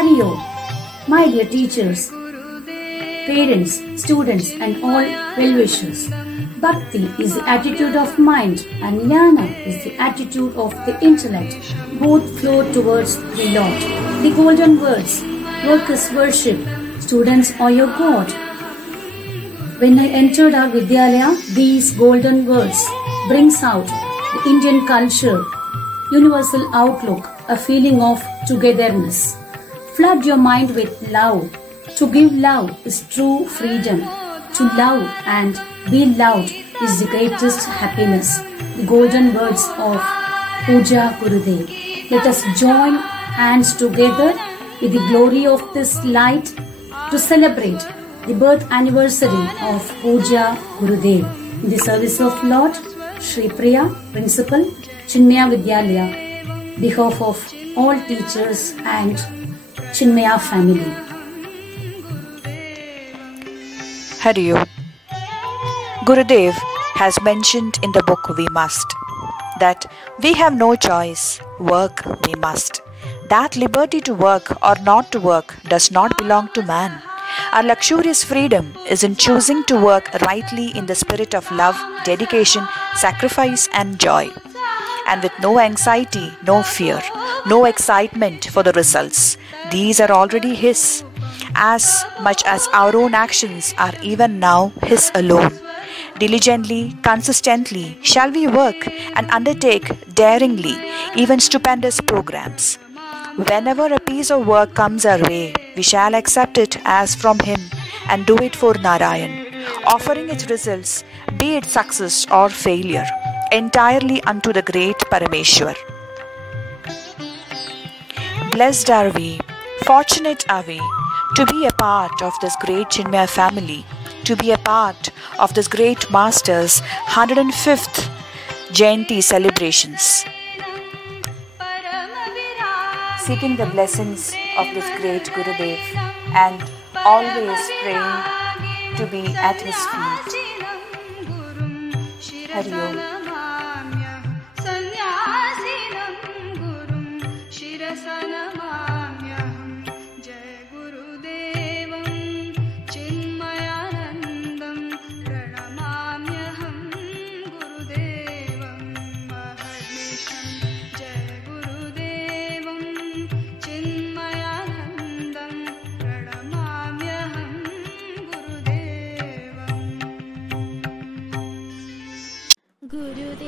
Hari Om. My dear teachers, parents, students and all well-wishers, Bhakti is the attitude of mind and Jnana is the attitude of the intellect. Both flow towards the Lord. The golden words, work is worship, students are your God. When I entered our Vidyalaya, these golden words brings out the Indian culture, universal outlook, a feeling of togetherness. Flood your mind with love. To give love is true freedom. To love and be loved is the greatest happiness. The golden words of Puja Gurudev. Let us join hands together with the glory of this light to celebrate the birth anniversary of Puja Gurudev. In the service of Lord, Shri Priya, Principal, Chinmaya Vidyalaya, behalf of all teachers and Chinmaya family. Hari Om. Gurudev has mentioned in the book We Must that we have no choice, work we must. That liberty to work or not to work does not belong to man. Our luxurious freedom is in choosing to work rightly in the spirit of love, dedication, sacrifice and joy. And with no anxiety, no fear, no excitement for the results. These are already His, as much as our own actions are even now His alone. Diligently, consistently shall we work and undertake daringly even stupendous programs. Whenever a piece of work comes our way, we shall accept it as from Him and do it for Narayan, offering its results, be it success or failure, entirely unto the great Parameshwar. Blessed are we, fortunate are we, to be a part of this great Chinmaya family, to be a part of this great Master's 105th Jayanti celebrations. Seeking the blessings of this great Gurudev and always praying to be at his feet. Hari Om.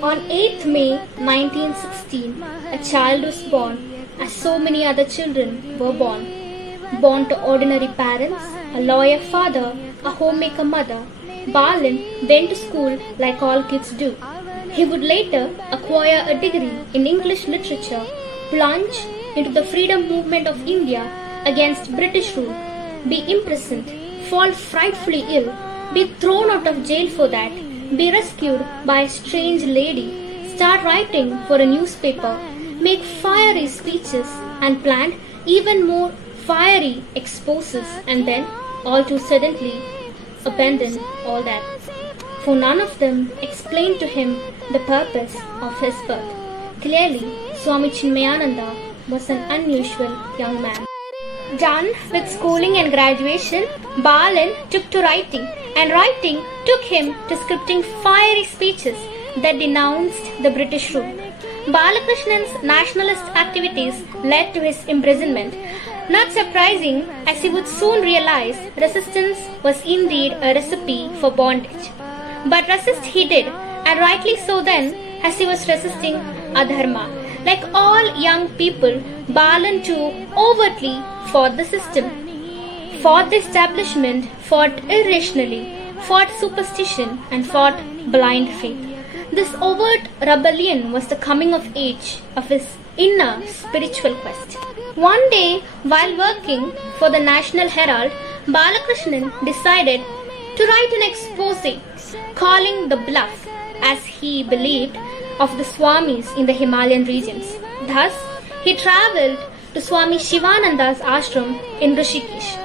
On 8th May 1916, a child was born, as so many other children were born. Born to ordinary parents, a lawyer father, a homemaker mother, Balan went to school like all kids do. He would later acquire a degree in English literature, plunge into the freedom movement of India against British rule, be imprisoned, fall frightfully ill, be thrown out of jail for that, be rescued by a strange lady, start writing for a newspaper, make fiery speeches and planned even more fiery exposes and then, all too suddenly, abandon all that. For none of them explained to him the purpose of his birth. Clearly, Swami Chinmayananda was an unusual young man. Done with schooling and graduation, Balan took to writing, and writing took him to scripting fiery speeches that denounced the British rule. Balakrishnan's nationalist activities led to his imprisonment. Not surprising, as he would soon realize resistance was indeed a recipe for bondage. But resist he did, and rightly so then, as he was resisting adharma. Like all young people, Balan too overtly fought the system, fought the establishment, fought irrationally, fought superstition and fought blind faith. This overt rebellion was the coming of age of his inner spiritual quest. One day, while working for the National Herald, Balakrishnan decided to write an expose calling the bluff, as he believed, of the Swamis in the Himalayan regions. Thus, he travelled to Swami Shivananda's ashram in Rishikesh.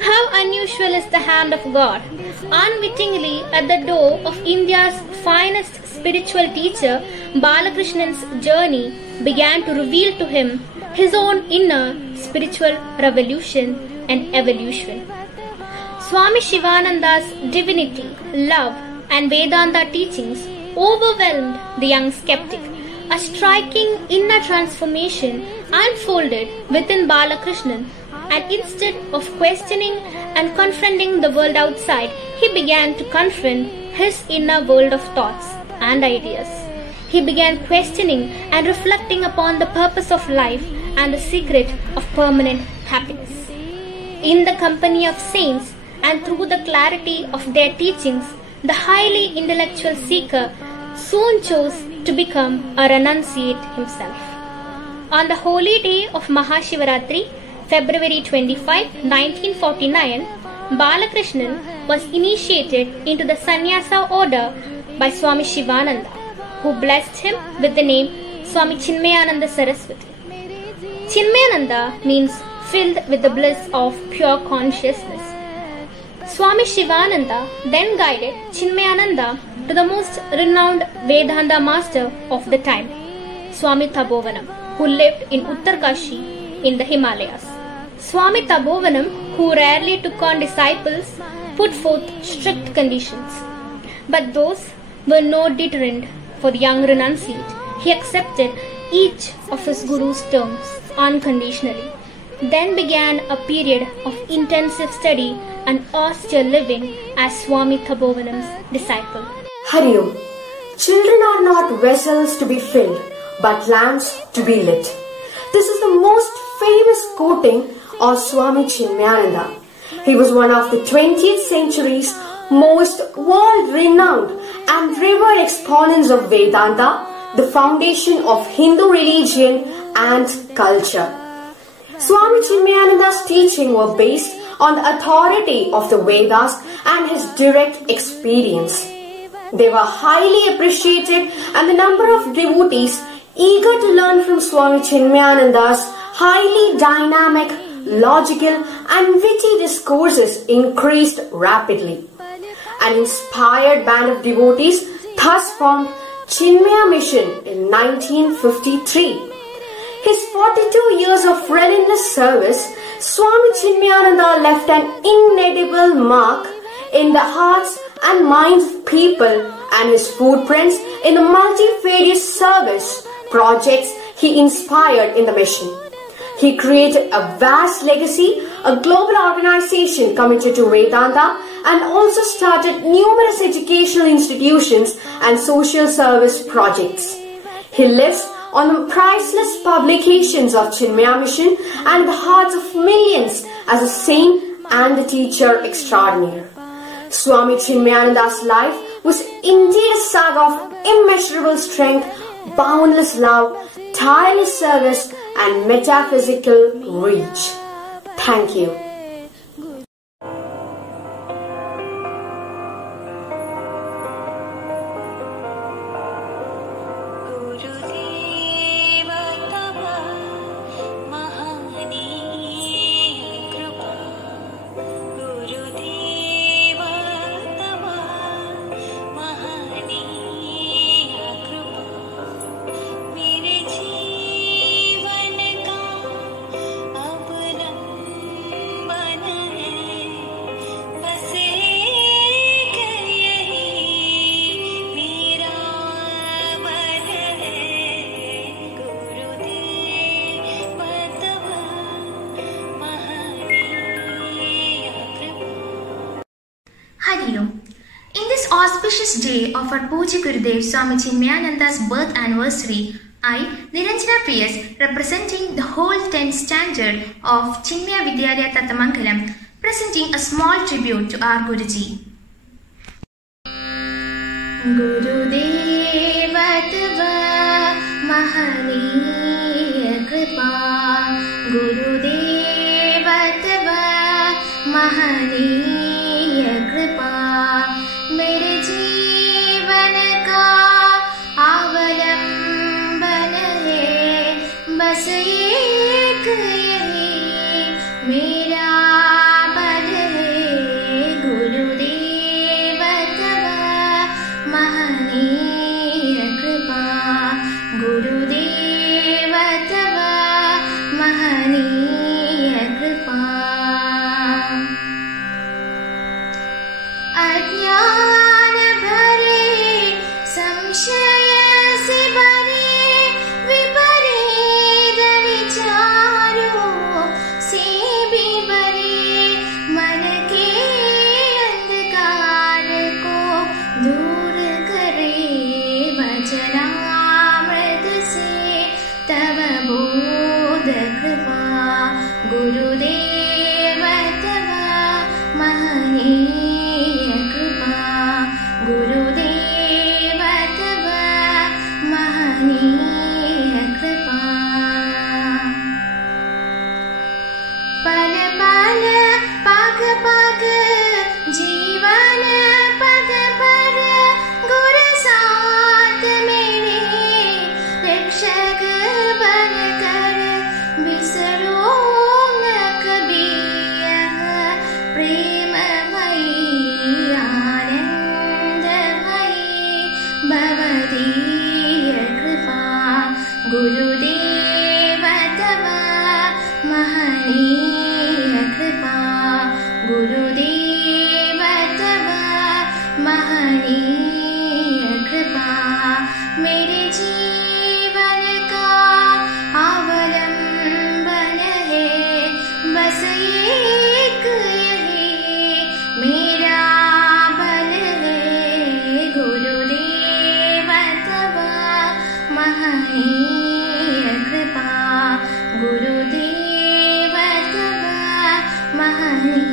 How unusual is the hand of God! Unwittingly, at the door of India's finest spiritual teacher, Balakrishnan's journey began to reveal to him his own inner spiritual revolution and evolution. Swami Shivananda's divinity, love, and Vedanta teachings overwhelmed the young skeptic. A striking inner transformation unfolded within Balakrishnan, and instead of questioning and confronting the world outside, he began to confront his inner world of thoughts and ideas. He began questioning and reflecting upon the purpose of life and the secret of permanent happiness. In the company of saints and through the clarity of their teachings, the highly intellectual seeker soon chose to become a renunciate himself. On the holy day of Mahashivaratri, February 25, 1949, Balakrishnan was initiated into the sannyasa order by Swami Shivananda, who blessed him with the name Swami Chinmayananda Saraswati. Chinmayananda means filled with the bliss of pure consciousness. Swami Shivananda then guided Chinmayananda to the most renowned Vedanta master of the time, Swami Tabovanam, who lived in Uttarkashi in the Himalayas. Swami Tabovanam, who rarely took on disciples, put forth strict conditions. But those were no deterrent for the young renunciate. He accepted each of his guru's terms unconditionally. Then began a period of intensive study and austere living as Swami Tabovanam's disciple. Hari Om. Children are not vessels to be filled, but lamps to be lit. This is the most famous quoting of Swami Chinmayananda. He was one of the 20th century's most world-renowned and revered exponents of Vedanta, the foundation of Hindu religion and culture. Swami Chinmayananda's teaching were based on the authority of the Vedas and his direct experience. They were highly appreciated, and the number of devotees eager to learn from Swami Chinmayananda's highly dynamic, logical and witty discourses increased rapidly. An inspired band of devotees thus formed Chinmaya Mission in 1953. His 42 years of relentless service, Swami Chinmayananda left an indelible mark in the hearts and minds of people, and his footprints in the multifarious service projects he inspired in the mission. He created a vast legacy, a global organization committed to Vedanta, and also started numerous educational institutions and social service projects. He lives on the priceless publications of Chinmaya Mission and in the hearts of millions as a saint and a teacher extraordinaire. Swami Chinmayananda's life was indeed a saga of immeasurable strength, boundless love, tireless service and metaphysical reach. Thank you. Hari Om. In this auspicious day of our Puja Gurudev Swami Chinmayananda's birth anniversary, I, Niranjana Priyas, representing the whole 10th standard of Chinmaya Vidyalaya Tattamangalam, presenting a small tribute to our Guruji. Gurudeva Tava Mahaniya Kripa, Gurudeva Tava Mahaniya Kripa, मेरे जीवन का अवलंबन है, बस एक यही मेरा पद है। गुरुदेव तव महनीय कृपा, गुरुदेव तव महनीय महनीय कृपा गुरुदेव तव महनीय कृपा पल पल पग पग जीवन पद पर गुरु साथ मेरे रक्षक बन कर बिसरो न कभी यह प्रेममयी आनंदमयी भवदीय कृपा गुरुदेव तव महनीय कृपा गुरुदेव तव महनीय कृपा मेरे जीवन का अवलंबन है बस एक यही मेरा बल है गुरुदेव तव महनीय कृपा गुरुदेव तव महनीय